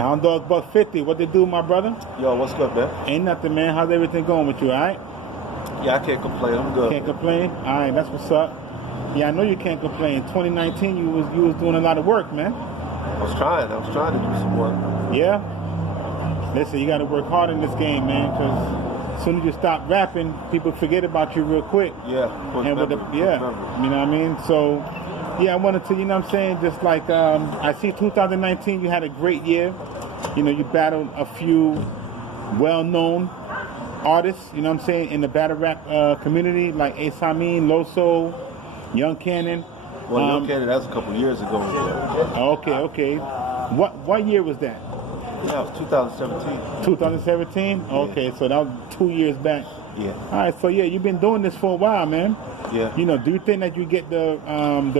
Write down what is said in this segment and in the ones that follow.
Houndawg buck50. What they do, my brother? Yo, what's good, man? Ain't nothing, man. How's everything going with you, all right? Yeah, I can't complain. I'm good. Can't complain? All right, that's what's up. Yeah, I know you can't complain. 2019, you was doing a lot of work, man. I was trying to do some work. Yeah? Listen, you got to work hard in this game, man, because as soon as you stop rapping, people forget about you real quick. Yeah. And with you know what I mean? So, yeah, I wanted to, you know what I'm saying, just like, I see 2019, you had a great year. You know, you battled a few well-known artists, you know what I'm saying, in the battle rap community, like Ace Amin, Loso, Young Cannon. Well, Young Cannon, that was a couple years ago. Okay. What year was that? Yeah, it was 2017. 2017? Okay, Yeah. so that was 2 years back. Yeah. All right, so yeah, you've been doing this for a while, man. Yeah. You know, do you think that you get the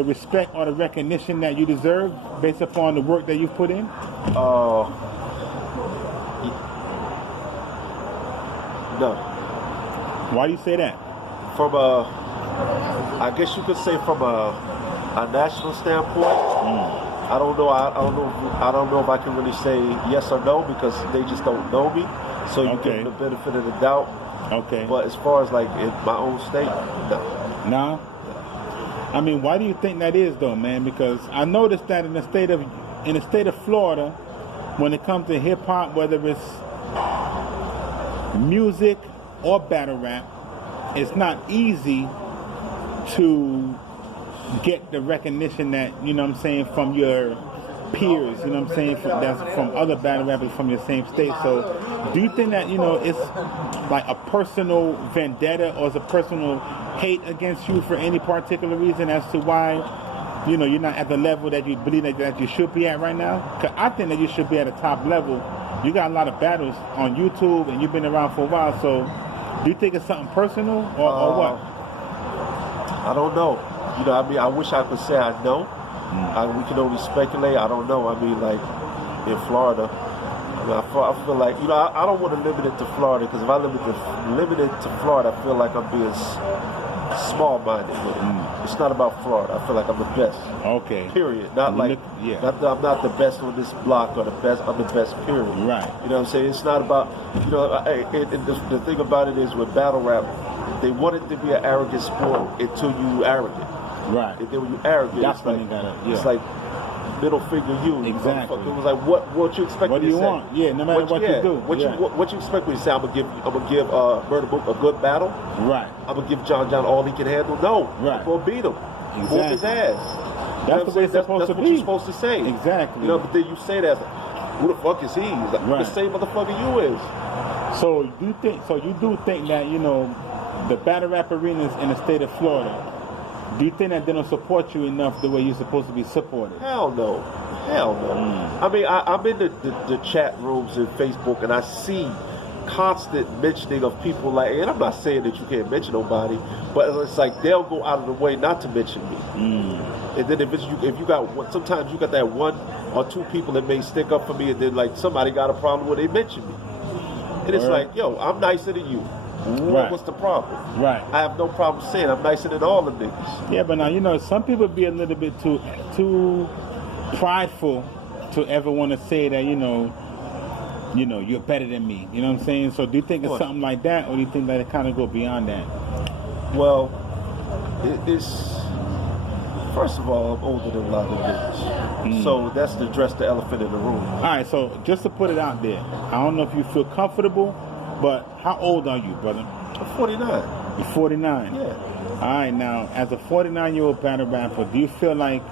respect or the recognition that you deserve based upon the work that you've put in? No. Why do you say that? From I guess you could say from a national standpoint. I don't know. I don't know if I can really say yes or no because they just don't know me. So you give them the benefit of the doubt. Okay. But as far as like in my own state, no. No? I mean, why do you think that is though, man? Because I noticed that in the state of Florida, when it comes to hip hop, whether it's music or battle rap, it's not easy to get the recognition that, you know what I'm saying, from your peers, you know what I'm saying, from other battle rappers from your same state. So do you think that, you know, it's like a personal vendetta or is a personal hate against you for any particular reason as to why, you know, you're not at the level that you believe that you should be at right now? Because I think that you should be at a top level. You got a lot of battles on YouTube and you've been around for a while, so do you think it's something personal or what? I don't know. You know, I mean, I wish I could say I know. We can only speculate. I don't know. I mean, like, in Florida, I mean, I feel like, you know, I don't want to limit it to Florida, because if I limit it to Florida, I feel like I'm being small-minded with it. It's not about Florida. I feel like I'm the best. Okay. Period. Not like, I'm not the best on this block or the best, I'm the best, period. Right. You know what I'm saying? It's not about, you know, the thing about it is with battle rap, they want it to be an arrogant sport until you arrogant. Right. And then when you arrogant, that's it's like middle finger you. Exactly. It was like, what you expect what me to say? What do you want? Yeah, no matter what you do. What you expect me to say? I'm gonna give Murder Book a good battle. Right. I'm gonna give John all he can handle. No. Right. I'm gonna beat him. Exactly. Whoop his ass. That's the way it's supposed to be. That's what you're supposed to say. Exactly. You know, but then you say that, who the fuck is he? He's like, the same motherfucker you is. So you do think that, you know, the battle rap arenas in the state of Florida, do you think that they don't support you enough the way you're supposed to be supported? Hell no. Hell no. I mean, I'm in the chat rooms and Facebook, and I see constant mentioning of people like, and I'm not saying that you can't mention nobody, but it's like they'll go out of the way not to mention me. And then if you got, sometimes you got that one or two people that may stick up for me, and then like somebody got a problem where they mention me. And it's like, yo, I'm nicer than you. What's the problem? Right. I have no problem saying I'm nicer than all the niggas. Yeah, but now, you know, some people be a little bit too prideful to ever want to say that, you know, you're better than me. You know what I'm saying? So do you think it's something like that, or do you think that it kind of go beyond that? Well, it's, first of all, I'm older than a lot of niggas. So that's to address the elephant in the room. All right, so just to put it out there, I don't know if you feel comfortable, but how old are you, brother? I'm 49. You're 49? Yeah. All right, now, as a 49-year-old battle rapper, do you feel like,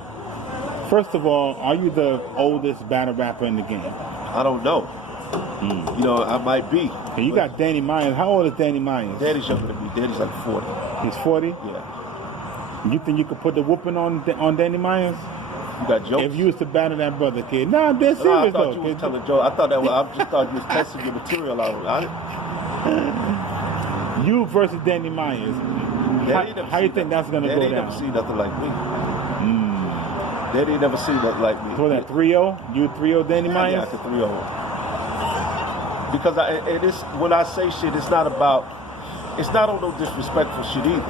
first of all, are you the oldest battle rapper in the game? I don't know. You know, I might be. Okay, you got Danny Myers. How old is Danny Myers? Danny's younger than me. Danny's like 40. He's 40? Yeah. You think you could put the whooping on Danny Myers? You got jokes? If you was to battle that brother, kid. Nah, I'm dead serious, though. I thought you was telling jokes. I thought that was, I just thought you was testing your material out. You versus Danny Myers. How you think that's going to go down? Danny never seen nothing like me. Danny never seen nothing like me. So that 3-0? You 3-0 Danny Myers? Yeah, I could 3-0. Because when I say shit, it's not on no disrespectful shit either.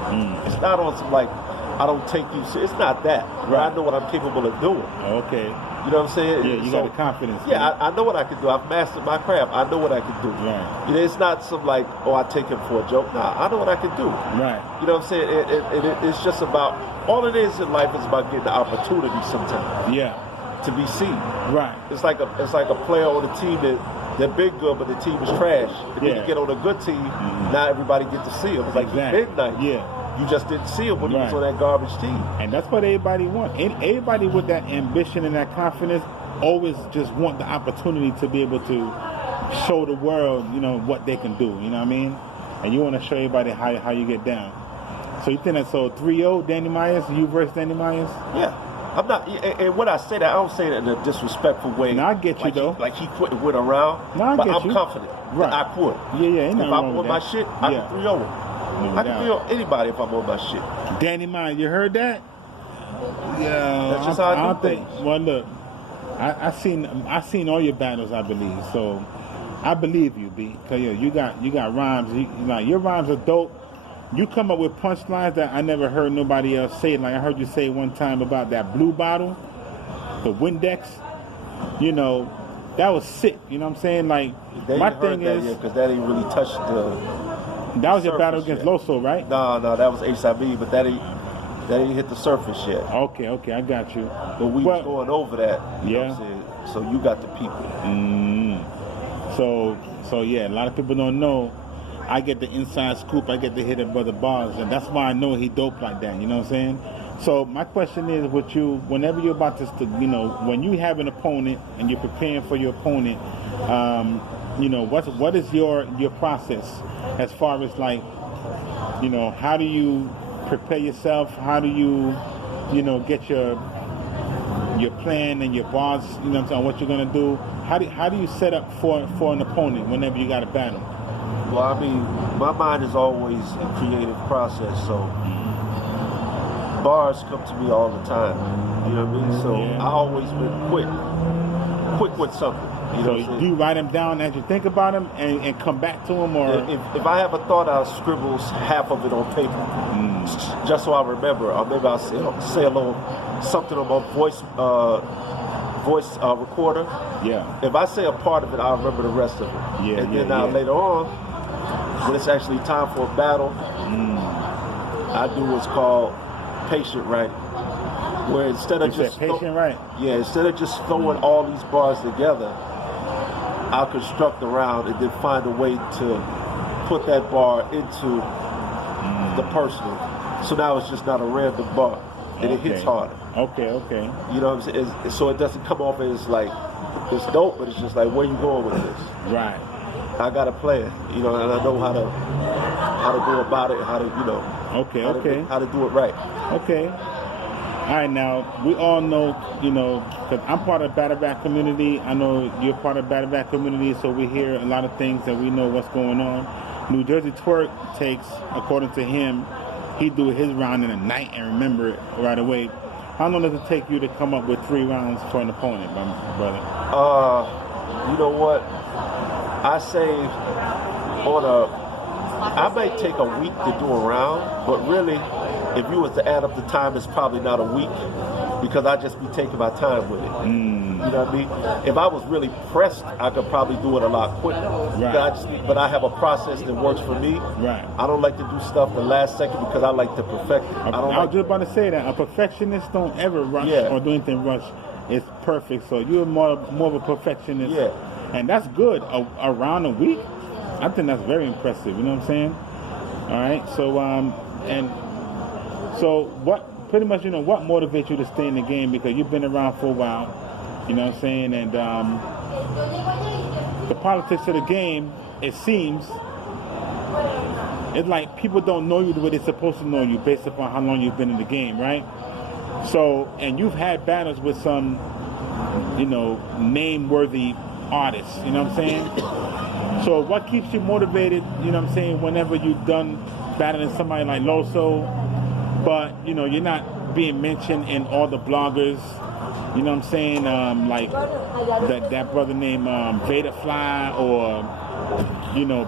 It's not on some like, I don't take you. It's not that. Right. I know what I'm capable of doing. Okay. You know what I'm saying? Yeah, you got the confidence. Yeah, I know what I can do. I've mastered my craft. I know what I can do. Right. You know, it's not some like, oh, I take him for a joke. Nah, I know what I can do. Right. You know what I'm saying? It's just about, all it is in life is about getting the opportunity sometimes. Yeah. To be seen. Right. It's like a player on a team they're big good, but the team is trash. And then you get on a good team, now everybody get to see him. It's like he's big night. Yeah. You just didn't see him when he was on that garbage team. And that's what everybody wants. Everybody with that ambition and that confidence always just want the opportunity to be able to show the world, you know, what they can do. You know what I mean? And you want to show everybody how you get down. So you think that 3-0, Danny Myers, you versus Danny Myers? Yeah. I'm not, and when I say that, I don't say that in a disrespectful way. No, I get you though. Like he quit and went around. No, I but get I'm you. confident. Right. I quit. Yeah. If I'm on my shit, I can 3-0 him. I can 3-0 anybody if I'm on my shit. Danny Myers, you heard that? Yeah. That's just how I do things. Well, look, I seen all your battles, I believe. So I believe you, B. Cause you got rhymes. Your rhymes are dope. You come up with punchlines that I never heard nobody else say. Like I heard you say one time about that blue bottle, the Windex. You know, that was sick. You know what I'm saying? Like my thing is, because that ain't really touched the. That was your battle against Loso, right? No, that was HIB, but that ain't hit the surface yet. Okay, I got you. But we was going over that. You know what I'm saying? So you got the people. So yeah, a lot of people don't know. I get the inside scoop. I get to hit a brother bars, and that's why I know he dope like that. You know what I'm saying? So my question is, with you, whenever you're about to, when you have an opponent and you're preparing for your opponent, what is your process as far as like, how do you prepare yourself? How do you, get your plan and your bars? You know what I'm saying? What you're gonna do? How do you set up for an opponent whenever you got a battle? Well, I mean, my mind is always a creative process, so bars come to me all the time. You know what I mean? So I always been quick with something. You know so do you write them down as you think about them and come back to them, or if I have a thought, I'll scribble half of it on paper, just so I remember. Or maybe I'll say a little something on my voice recorder. Yeah. If I say a part of it, I'll remember the rest of it. Yeah. And then later on, when it's actually time for a battle, I do what's called patient writing. Where instead of instead of just throwing all these bars together, I'll construct a round and then find a way to put that bar into the personal. So now it's just not a random bar, and it hits harder. Okay. You know what I'm saying? So it doesn't come off as like it's dope, but it's just like, where you going with this? Right. I got a plan, and I know how to go about it, how to, how to do it right. Okay. All right, now, we all know, because I'm part of the battle rap community. I know you're part of the battle rap community, so we hear a lot of things and we know what's going on. New Jersey Twerk takes, according to him, he do his round in a night and remember it right away. How long does it take you to come up with 3 rounds for an opponent, my brother? You know what? I say I might take a week to do a round, but really, if you was to add up the time, it's probably not a week because I just be taking my time with it. You know what I mean? If I was really pressed, I could probably do it a lot quicker. Right. But I have a process that works for me. Right. I don't like to do stuff the last second because I like to perfect it. I was just about to say that. A perfectionist don't ever rush or do anything rush. It's perfect. So you're more of a perfectionist. Yeah. And that's good. Around a week, I think that's very impressive. You know what I'm saying? All right. So what motivates you to stay in the game? Because you've been around for a while. You know what I'm saying? And the politics of the game, it seems, it's like people don't know you the way they're supposed to know you based upon how long you've been in the game, right? So, and you've had battles with some, name-worthy artists, you know what I'm saying? So what keeps you motivated, you know what I'm saying, whenever you've done battling somebody like Loso, but, you're not being mentioned in all the bloggers, you know what I'm saying, like that brother named Vader Fly or,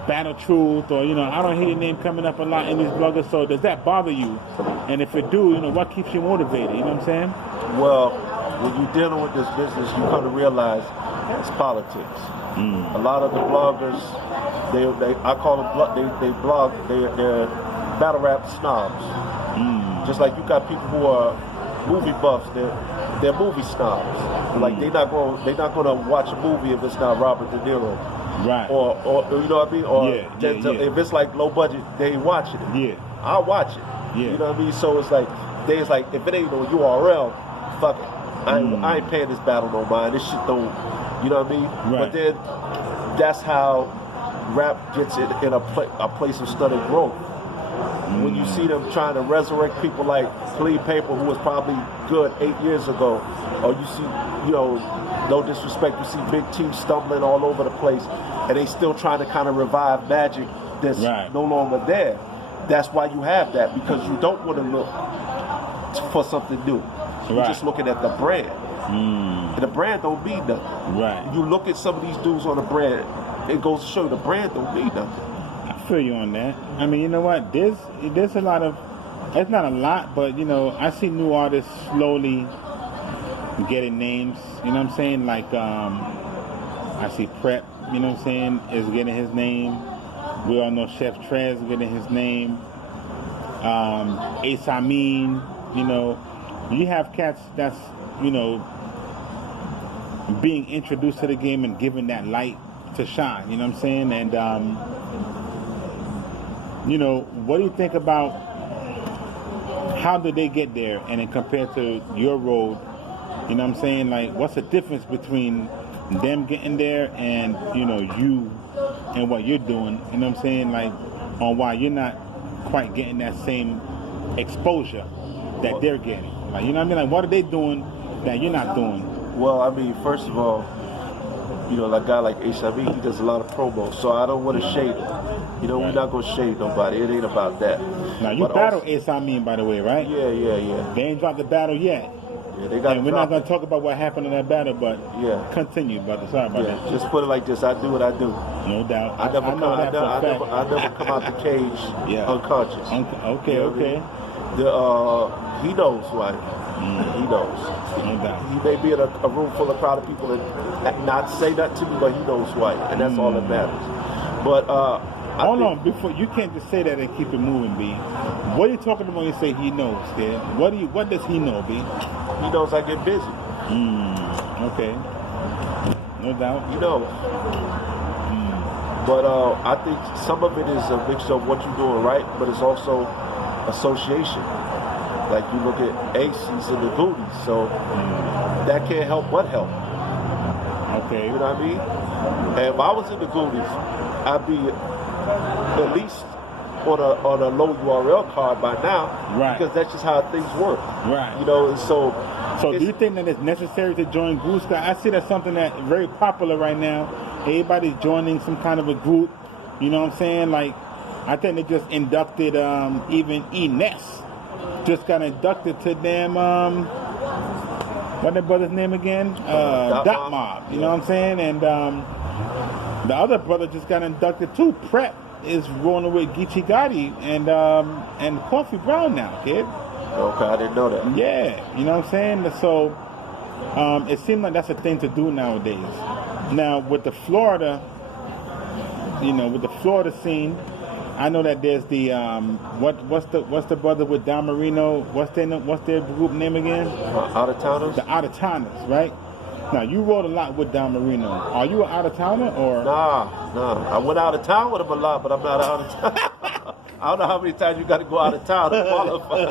Battle Truth or, I don't hear your name coming up a lot in these bloggers, so does that bother you? And if it do, what keeps you motivated? You know what I'm saying? Well, when you're dealing with this business, you come to realize it's politics. A lot of the bloggers, I call them, they blog, they're battle rap snobs. Just like you got people who are movie buffs, they're movie snobs. Like they're not going to watch a movie if it's not Robert De Niro. Right. Or you know what I mean? Or if it's like low budget, they ain't watching it. Yeah. I'll watch it. Yeah. You know what I mean? So it's like if it ain't no URL, fuck it. I ain't paying this battle no mind. This shit don't, you know what I mean? Right. But then that's how rap gets in a place of stunning growth. When you see them trying to resurrect people like Clean Paper, who was probably good 8 years ago, or you see, no disrespect, you see Big T stumbling all over the place, and they still trying to kind of revive magic that's no longer there. That's why you have that, because you don't want to look for something new. You're just looking at the brand. And the brand don't mean nothing. Right. You look at some of these dudes on the brand, it goes to show the brand don't mean nothing. I feel you on that. I mean, you know what? There's a lot of, it's not a lot, but I see new artists slowly getting names. You know what I'm saying? Like I see Prep. You know what I'm saying? Is getting his name. We all know Chef Trez getting his name. Ace Amin. You have cats that's being introduced to the game and given that light to shine. You know what I'm saying? And what do you think about how did they get there, and then compared to your road? You know what I'm saying? Like, what's the difference between them getting there and you and what you're doing? You know what I'm saying? Like, on why you're not quite getting that same exposure that they're getting. Like, you know what I mean? Like, what are they doing that you're not doing? Well, I mean, first of all, a guy like Ace Amin, he does a lot of promos, so I don't want to shade him. We're not going to shade nobody. It ain't about that. Now, you battle Ace Amin, by the way, right? Yeah. They ain't dropped the battle yet. Yeah, they got. And we're not going to talk about what happened in that battle, but continue, brother. Sorry about that. Just put it like this: I do what I do. No doubt. I never come out the cage unconscious. Okay. He knows why. He knows. No doubt. He may be in a room full of crowd of people and not say that to me, but he knows why, and that's all that matters. But hold on, before you can't just say that and keep it moving, B. What are you talking about when you say he knows, kid? What does he know, B? He knows I get busy. Okay. No doubt. He knows. But I think some of it is a mixture of what you're doing right, but it's also association. Like you look at Ace, he's in the Goonies, so that can't help but help. Okay. You know what I mean? And if I was in the Goonies, I'd be at least on a low URL card by now, right? Because that's just how things work, right? So do you think that it's necessary to join groups? I see that's something that's very popular right now. Everybody's joining some kind of a group. You know what I'm saying? Like, I think they just inducted even Ness just got inducted to them. What that brother's name again? Dot Mob. You know what I'm saying? And the other brother just got inducted too. Prep is rolling with Geechee Gotti and Coffee Brown now, kid. Okay, I didn't know that. Yeah, you know what I'm saying? So it seems like that's a thing to do nowadays. Now with the Florida, with the Florida scene, I know that there's the what's the brother with Don Marino? What's their group name again? Out of Towners. The Out of Towners, right? Now you rode a lot with Don Marino. Are you an out of towner or? Nah. I went out of town with him a lot, but I'm not out of town. I don't know how many times you got to go out of town to qualify.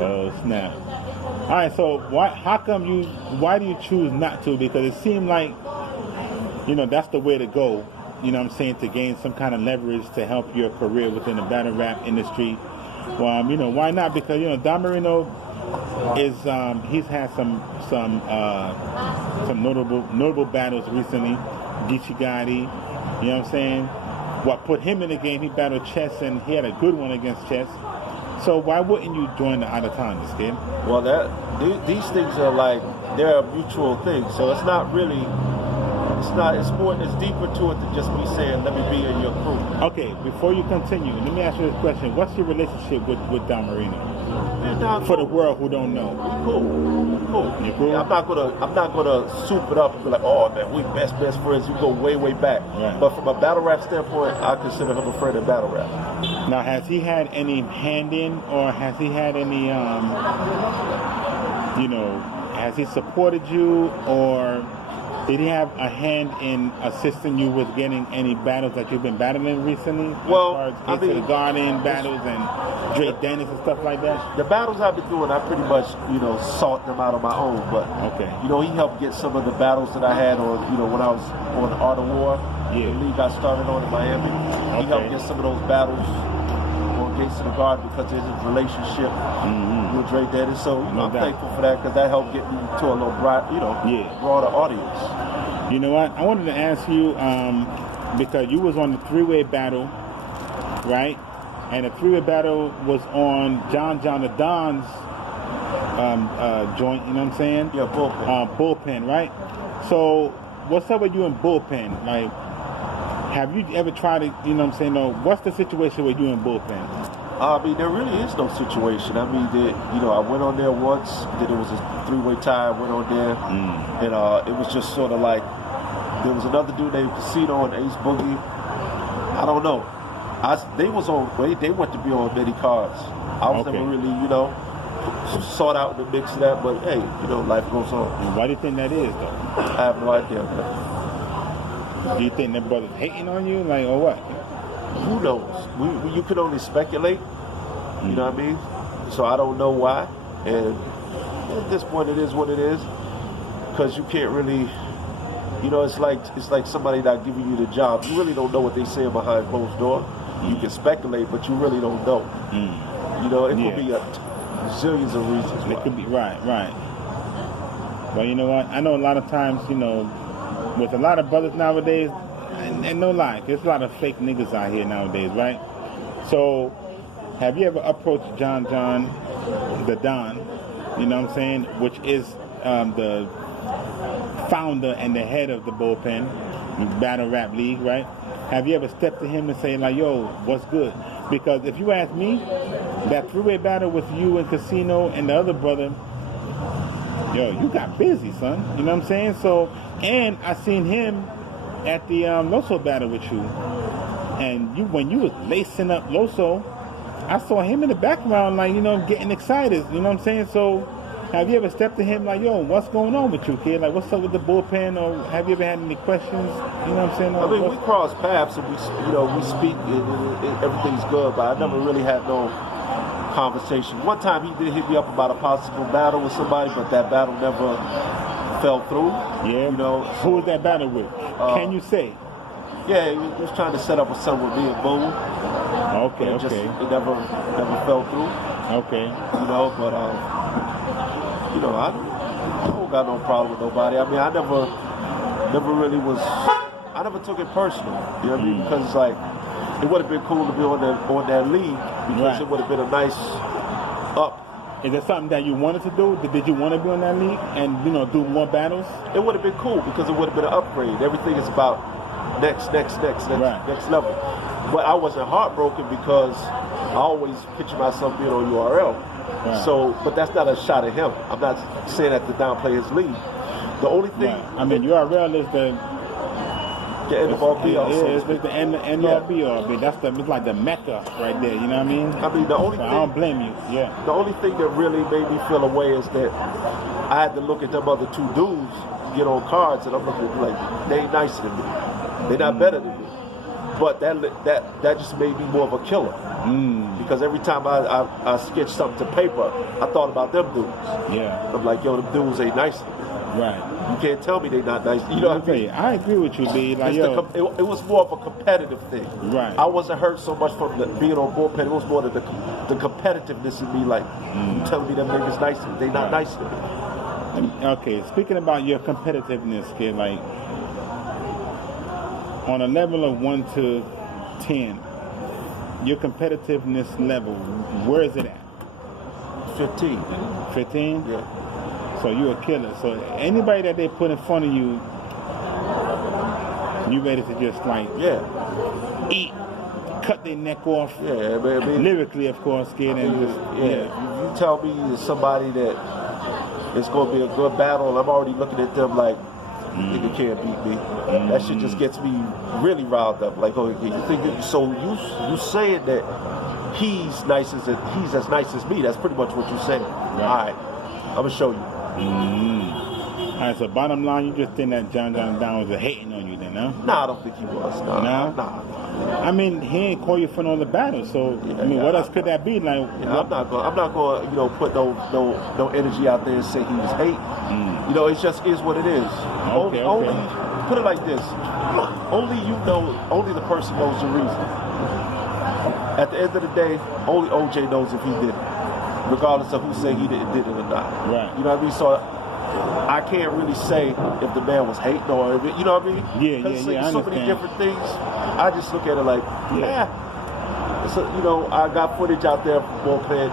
Oh snap! All right, so why do you choose not to? Because it seemed like that's the way to go. You know what I'm saying, to gain some kind of leverage to help your career within the battle rap industry. Well, why not? Because Don Marino is he's had some notable battles recently. Geechee Gotti, you know what I'm saying? What put him in the game? He battled Chess, and he had a good one against Chess. So why wouldn't you join the Out of Towners, kid? Well, these things are like they're a mutual thing, so it's not really It's deeper to it than just me saying, let me be in your crew. Okay, before you continue, let me ask you this question. What's your relationship with Don Marino? Man, Don, For the world who don't know. Cool. You cool? Yeah, I'm not gonna soup it up and be like, oh man, we best friends. You go way back. Right. But from a battle rap standpoint, I consider him a friend of battle rap. Now, has he had any hand in, or has he had any, has he supported you, or did he have a hand in assisting you with getting any battles that you've been battling recently? Well, as far as the Garden battles and Dre Dennis and stuff like that? The battles I've been doing, I pretty much, sought them out on my own. But, okay. He helped get some of the battles that I had on, when I was on the Art of War, yeah. the league I started on in Miami. Okay. He helped get some of those battles on Gates of the Garden because of his relationship with Dre Dennis. So, I'm thankful for that because that helped get me to a little broader audience. You know what? I wanted to ask you, because you was on the three-way battle, right? And the three-way battle was on John the Don's joint, you know what I'm saying? Yeah, Bullpen. Bullpen, right? So, what's up with you in Bullpen? Like, have you ever tried to, you know what I'm saying? No, what's the situation with you in Bullpen? I mean, there really is no situation. I mean, I went on there once. Then it was a three-way tie. I went on there, and it was just sort of like there was another dude named Casino and Ace Boogie. I don't know. They went to be on many cards. I was never really, sought out in the mix of that. But hey, life goes on. And why do you think that is, though? I have no idea, man. Do you think that brother's hating on you, like, or what? Who knows? You can only speculate. You know what I mean? So I don't know why. And at this point, it is what it is. Because you can't really, it's like somebody not giving you the job. You really don't know what they say behind closed door. You can speculate, but you really don't know. It could be zillions of reasons. It could be right. But you know what? I know a lot of times, with a lot of brothers nowadays, and no lie, there's a lot of fake niggas out here nowadays, right? So, have you ever approached John the Don, you know what I'm saying, which is the founder and the head of the Bullpen Battle Rap League, right? Have you ever stepped to him and say, like, yo, what's good? Because if you ask me, that three-way battle with you and Casino and the other brother, yo, you got busy, son. You know what I'm saying? So, and I seen him at the Loso battle with you, and when you was lacing up Loso, I saw him in the background, like, getting excited. You know what I'm saying? So, have you ever stepped to him like, yo, what's going on with you, kid? Like, what's up with the Bullpen? Or have you ever had any questions? You know what I'm saying? I mean, we cross paths and we speak and everything's good, but I never really had no conversation. One time he did hit me up about a possible battle with somebody, but that battle never fell through. Yeah. Who was that battle with? Can you say? Yeah, he was trying to set up with someone with me and Boone. Okay. It never fell through. Okay. But I don't got no problem with nobody. I mean, I never took it personal. You know what I mean? Because it's like, it would have been cool to be on that league because it would have been a nice up. Is there something that you wanted to do? Did you want to be on that league and, do more battles? It would have been cool because it would have been an upgrade. Everything is about next level. But I wasn't heartbroken because I always picture myself being on URL. Right. So, but that's not a shot at him. I'm not saying that to downplay his league. The only thing... Right. I mean, URL is the end of all be-all. It's the end all be-all. I mean, it's like the Mecca right there, you know what I mean? I mean, the only thing... I don't blame you, yeah. The only thing that really made me feel away is that I had to look at them other two dudes get on cards, and I'm looking at them like, they ain't nicer than me. They're not better than me. But that just made me more of a killer. Because every time I sketched something to paper, I thought about them dudes. Yeah. I'm like, yo, them dudes ain't nice to me. Right. You can't tell me they not nice. You know what I mean? I agree with you, B. Like, it was more of a competitive thing. Right. I wasn't hurt so much from being on Bullpen. It was more the competitiveness in me. Like, you telling me them niggas nice to me. They not nice to me. Okay, speaking about your competitiveness, kid, like, on a level of 1 to 10, your competitiveness level, where is it at? 15. 15? Yeah. So you're a killer. So anybody that they put in front of you, You ready to just like eat, cut their neck off. Yeah, I mean, lyrically, of course, kid. And just, You tell me it's somebody that it's going to be a good battle, I'm already looking at them like, nigga can't beat me. That shit just gets me really riled up. Like, oh, you think so? You saying that he's as nice as me? That's pretty much what you're saying. Right. All right, I'm gonna show you. All right. So bottom line, you just think that John was hating on you, then, huh? Nah, I don't think he was. Nah. I mean, he ain't call you for no other battle. So I mean, what else could that be? Like, I'm not going. Put no energy out there and say he was hating. You know, it just is what it is. Okay. Only put it like this. Only the person knows the reason. At the end of the day, only OJ knows if he did it, regardless of who say he did it or not. Right. You know what I mean? So I can't really say if the man was hating or if you know what I mean? Yeah. Because so many different things. I just look at it like, So, I got footage out there for playing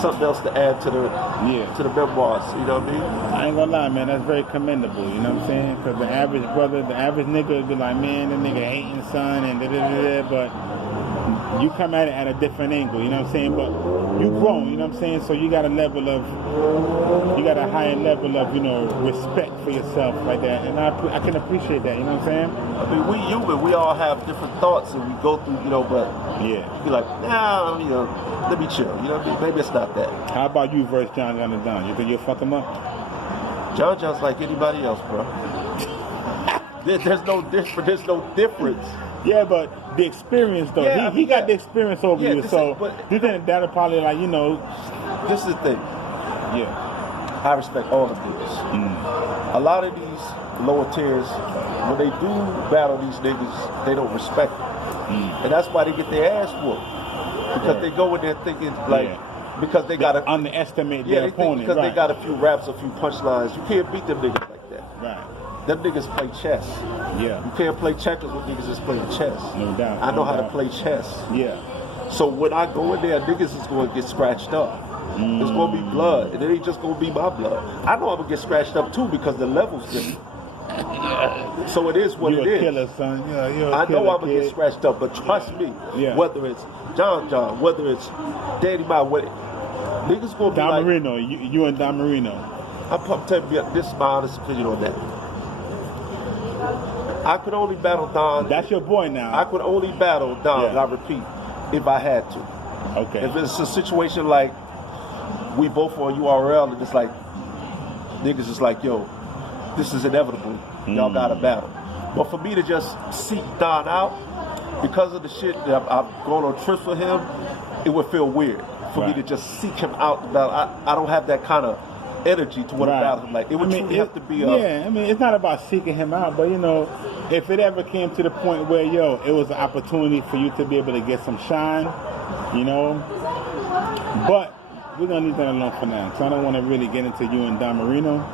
something else to add to the memoirs. You know what I mean? I ain't gonna lie, man. That's very commendable. You know what I'm saying? Because the average brother, the average nigga would be like, man, the nigga hating son and da-da-da-da. But you come at it at a different angle. You know what I'm saying? But you grown. You know what I'm saying? So you got a higher level of, respect for yourself like that. And I can appreciate that. You know what I'm saying? I mean, we human. We all have different thoughts and we go through, but you be like, nah, let me chill. You know what I mean? Maybe it's not that. How about you versus John the Don? You think you'll fuck him up? John's like anybody else, bro. There's no difference. Yeah, but the experience though. Yeah, he got the experience over you, so you think that'll probably This is the thing. Yeah. I respect all the niggas. A lot of these lower tiers, when they do battle these niggas, they don't respect them. And that's why they get their ass whooped. Because they go in there thinking because they gotta underestimate their opponent. Because they got a few raps, a few punchlines. You can't beat them niggas like that. Right. Them niggas play chess. Yeah. You can't play checkers with niggas that's playing chess. No doubt. I know how to play chess. Yeah. So when I go in there, niggas is going to get scratched up. It's going to be blood. And it ain't just going to be my blood. I know I'm going to get scratched up too because the level's different. So it is what it is. You're a killer, son. I know I'm going to get scratched up, but trust me, whether it's John, whether it's Danny Ma, niggas going to be Don like... Marino, you and Don Marino. I'm telling you, this is my honest opinion on that. I could only battle Don. That's your boy now. I could only battle Don, and I repeat, if I had to. Okay. If it's a situation like we both on URL and it's like niggas is like, yo, this is inevitable. Y'all got to battle. But for me to just seek Don out because of the shit that I've gone on trips with him, it would feel weird for me to just seek him out. I don't have that kind of energy to what about him. Like it would truly have to be it's not about seeking him out, but if it ever came to the point where it was an opportunity for you to be able to get some shine, but we're gonna leave that alone for now. So I don't want to really get into you and Don Marino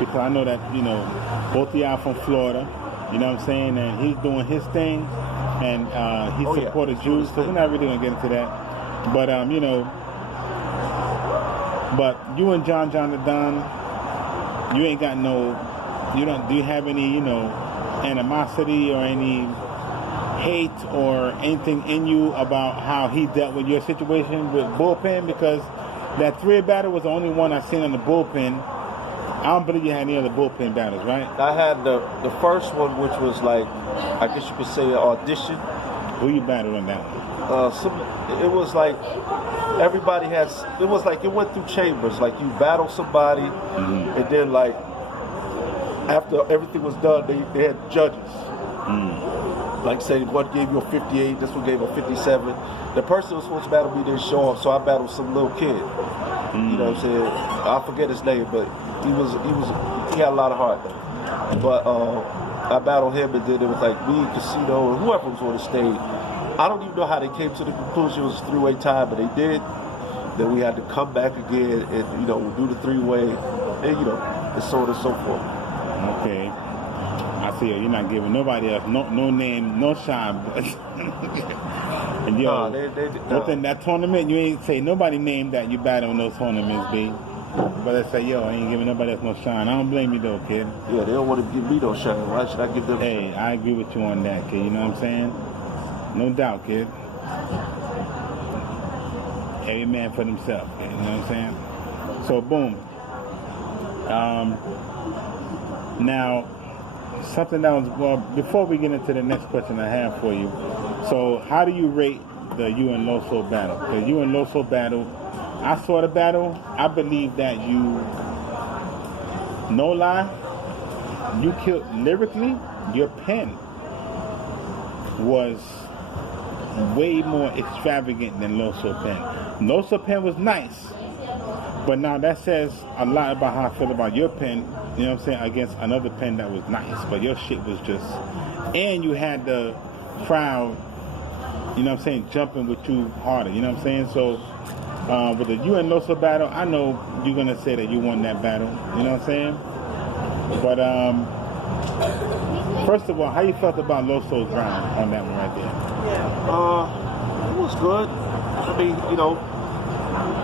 because I know that both of y'all from Florida, you know what I'm saying, and he's doing his thing and he supported you, so we're not really gonna get into that. But But you and John the Don, you ain't got do you have any, animosity or any hate or anything in you about how he dealt with your situation with Bullpen? Because that 3 battle was the only one I seen on the Bullpen. I don't believe you had any other Bullpen battles, right? I had the first one, which was like, I guess you could say an audition. Who you battled on that one? It was like everybody has. It was like it went through chambers. Like you battle somebody, and then like after everything was done, they had judges. Like say one gave you a 58, this one gave a 57. The person who was supposed to battle me didn't show up, so I battled some little kid. You know what I'm saying? I forget his name, but he had a lot of heart. But I battled him, and then it was like me, Casino, and whoever was on the stage. I don't even know how they came to the conclusion it was a 3-way tie, but they did. Then we had to come back again and do the 3-way, and and so on and so forth. Okay. I see you're not giving nobody else no name, no shine. And within that tournament, you ain't say nobody named that you battle in those tournaments, B. But they say, yo, I ain't giving nobody else no shine. I don't blame you though, kid. Yeah, they don't want to give me no shine. Why should I give them Hey, shine? I agree with you on that, kid. You know what I'm saying? No doubt, kid. Every man for themselves, kid. You know what I'm saying? So, boom. Now, something that was, well, before we get into the next question I have for you. So, how do you rate the you and Loso battle? Because you and Loso battle, I saw the battle. I believe that you, no lie, you killed lyrically. Your pen was way more extravagant than Loso pen. Loso pen was nice, but now that says a lot about how I feel about your pen. You know what I'm saying? Against another pen that was nice, but your shit was just, and you had the crowd, you know what I'm saying, jumping with you harder. You know what I'm saying? So. With the you and Loso battle, I know you're going to say that you won that battle. You know what I'm saying? But, first of all, how you felt about Loso's round on that one right there? It was good. I mean, you know,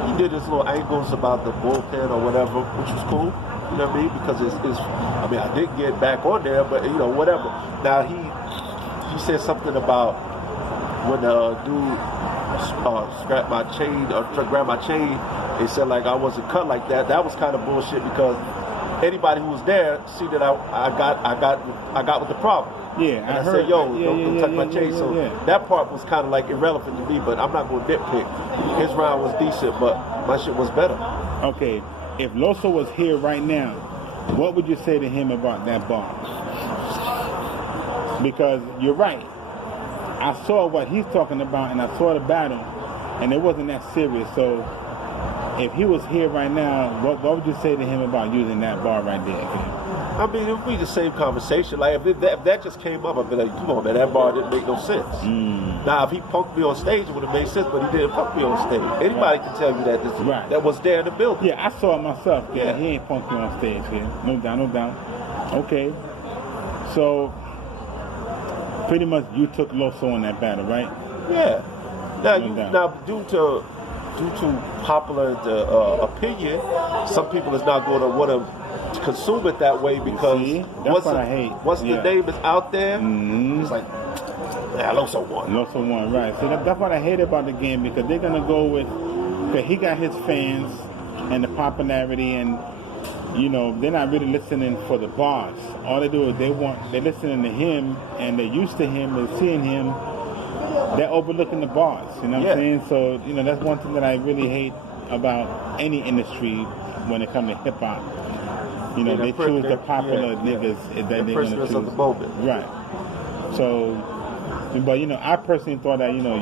he did his little angles about the bullpen or whatever, which was cool. You know what I mean? Because it's I mean, I didn't get back on there, but, you know, whatever. Now, he said something about when the dude scrapped my chain or grabbed my chain, they said like I wasn't cut like that. That was kind of bullshit because anybody who was there see that I got with the problem. Yeah, and I said, yo, don't touch my chain. So that part was kind of like irrelevant to me, but I'm not going to nitpick. His round was decent, but my shit was better. Okay, if Loso was here right now, what would you say to him about that bar? Because you're right. I saw what he's talking about, and I saw the battle, and it wasn't that serious. So, if he was here right now, what would you say to him about using that bar right there? I mean, it would be the same conversation. Like, if that just came up, I'd be like, come on, man, that bar didn't make no sense. Now, if he punked me on stage, it would have made sense, but he didn't punk me on stage. Anybody can tell you that that was there in the building. Yeah, I saw it myself. Yeah, he ain't punked you on stage here. No doubt, no doubt. Okay. So, pretty much you took Loso on that battle, right? Yeah. Now, due to popular opinion, some people is not going to want to consume it that way because that's what I hate. Once the name is out there, it's like, Loso won. Loso won, right. So that's what I hate about the game because they're going to go with, because he got his fans and the popularity and, you know, they're not really listening for the bars. All they do is they're listening to him and they're used to him and seeing him. They're overlooking the bars, you know what I'm saying? So, you know, that's one thing that I really hate about any industry when it comes to hip hop. You know, they choose the popular niggas that they're going to choose. Of the moment. Right. So, but, you know, I personally thought that, you know,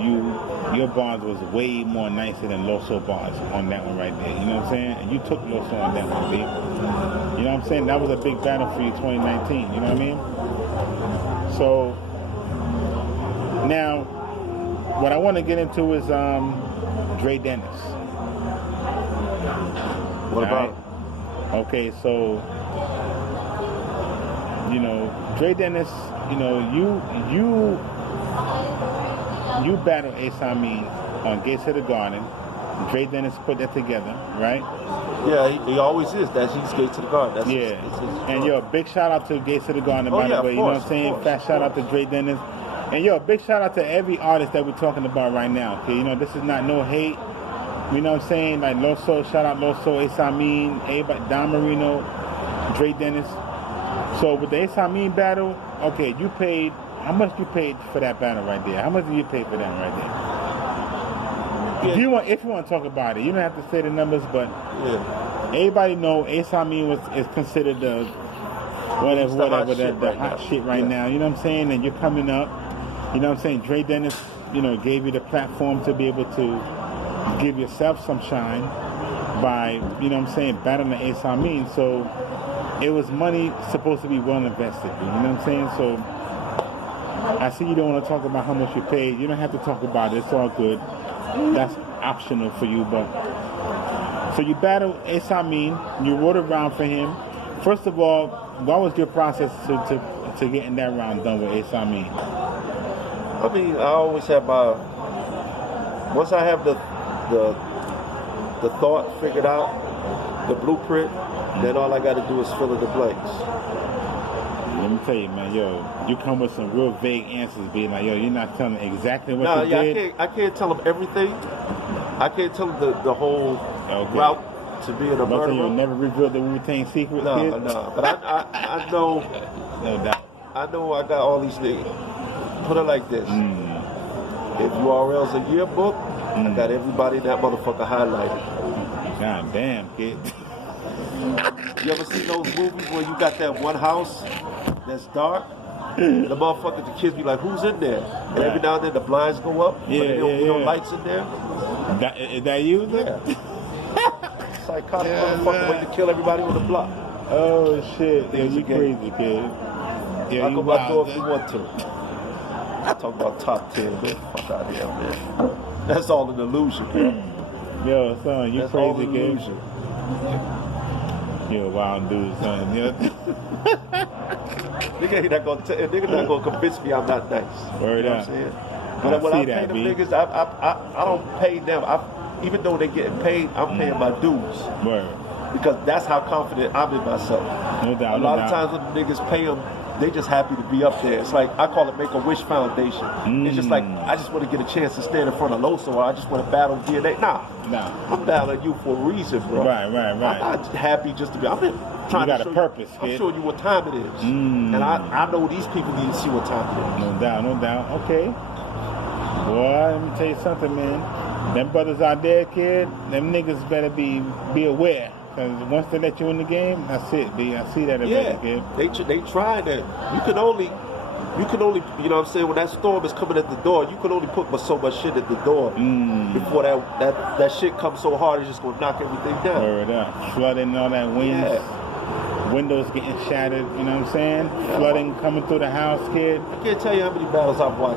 your bars was way more nicer than Loso bars on that one right there. You know what I'm saying? And you took Loso on that one, B. You know what I'm saying? That was a big battle for you 2019. You know what I mean? So, now, what I want to get into is Dre Dennis. What about? Okay, so, you know, Dre Dennis, you know, you battled Ace Amin on Gates of the Garden. Dre Dennis put that together, right? Yeah, he always is. He's Gates of the Garden. That's his and yo, big shout out to Gates of the Garden, by the way. You know what I'm saying? Fat shout out to Dre Dennis. And yo, big shout out to every artist that we're talking about right now. Okay, you know, this is not no hate. You know what I'm saying? Like Loso, shout out Loso, Ace Amin, everybody, Don Marino, Dre Dennis. So with the Ace Amin battle, okay, you paid, how much you paid for that battle right there? How much did you pay for that right there? Yeah. If you want to talk about it, you don't have to say the numbers, but everybody know Ace Amin is considered the hot shit right now. You know what I'm saying? And you're coming up. You know what I'm saying? Dre Dennis, you know, gave you the platform to be able to give yourself some shine by, you know what I'm saying, battling Ace Amin. So it was money supposed to be well invested. You know what I'm saying? So I see you don't want to talk about how much you paid. You don't have to talk about it. It's all good. That's optional for you. But so you battled Ace Amin. You rode around for him. First of all, what was your process to getting that round done with Ace Amin? I mean, I always have once I have the thought figured out, the blueprint. Then all I got to do is fill in the blanks. Let me tell you, man, yo, you come with some real vague answers, being like, yo, you're not telling exactly what you did. I can't tell them everything. I can't tell them the whole route to being a murderer. You'll never reveal the Wu-Tang secret, No, kid? no. But I know. No doubt. I know I got all these niggas. Put it like this. If URL's a yearbook, I got everybody in that motherfucker highlighted. God damn, kid. You ever seen those movies where you got that one house that's dark? The motherfucker, the kids be like, who's in there? And every now and then the blinds go up, but there don't be no lights in there. Is that you? Yeah. Psychotic motherfucker waiting to kill everybody on the block. Oh, shit. Yeah, you crazy, kid. Yeah, I'll go my door if you want to. I talk about top 10, man. Fuck out of here, man. That's all an illusion, man. Yo, son, you That's crazy, all an kid. illusion. You a wild dude, son. Yeah. Nigga not gonna convince me I'm not nice. Word you know up. what I'm saying? But when I pay them niggas, I don't pay them. Even though they getting paid, I'm paying my dues. Word. Because that's how confident I'm in myself. No doubt. A lot of times when the niggas pay them, they just happy to be up there. It's like, I call it Make-A-Wish Foundation. It's just like, I just want to get a chance to stand in front of Loso, or I just want to battle DNA. Nah. I'm battling you for a reason, bro. Right. I'm not happy just to be. I'm trying you got to show a purpose, you, kid. I'm showing you what time it is. And I know these people need to see what time it is. No doubt. Okay. Boy, let me tell you something, man. Them brothers out there, kid, them niggas better be aware. Because once they let you in the game, that's it, B. I see that already, kid. They tried that. You can only, you know what I'm saying, when that storm is coming at the door, you can only put so much shit at the door before that shit comes so hard, it's just going to knock everything down. Word up. Flooding and all that wind. Yeah. Windows getting shattered, you know what I'm saying? Flooding coming through the house, kid. I can't tell you how many battles I've watched.